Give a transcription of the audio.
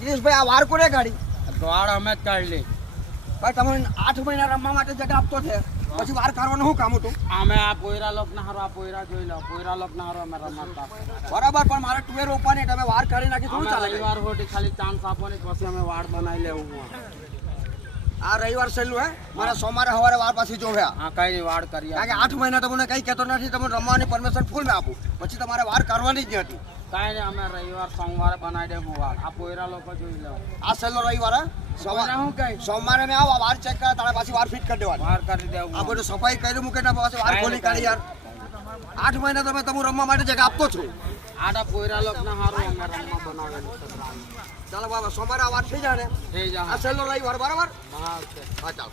ગિરીશભાઈ આ વાર કોને કાઢી વાળ અમે જ કાઢી લે ભાઈ તમને 8 મહિના રમવા માટે જગ્યા આપતો છે પછી વાર કાઢવાનું શું કામ હતું અમે આ પોયરા લોક ના હારો આ પોયરા જોઈ લો પોયરા લોક ના હારો અમે રમતા બરાબર પણ મારે ટુવેર રોપવાની તમે વાર કાઢી નાખી શું ચાલે રવિવાર હોટી ખાલી ચાન્સ આપવાની પછી અમે વાળ બનાવી લેવું આ રવિવાર છેલ્લું હે મારે સોમવારે સવારે વાર પાછી જોવ્યા હા કઈ વાળ કરીએ કારણ કે 8 મહિના તમને કઈ કહેતો નથી તમને રમવાની પરમિશન ફૂલ મેં આપું પછી તમારે વાર કાઢવાની જ નથી કાંઈ નહીં અમે રવિવાર સોમવારે બનાવી દે હું વાળ આ પોયરા લોકો જોઈ લો આ છેલ્લો રવિવાર હે સવારે હું કઈ સોમવારે મેં આવો વાર ચેક કરે તારે પાછી વાર ફિટ કરી દેવાની વાર કરી દેવું આ બધું સફાઈ કરી મૂકે ને પાછી વાર ખોલી કાઢી યાર 8 મહિના તમે રમવા માટે જગ્યા આપતો છો આડા પોયરા લોક ના હારો અમે રમવા બનાવેલું છે ચાલો બાબા સોમવારે આ વાર થઈ જાય ને થઈ જા આ છેલ્લો રવિવાર બરાબર હા હા ચાલ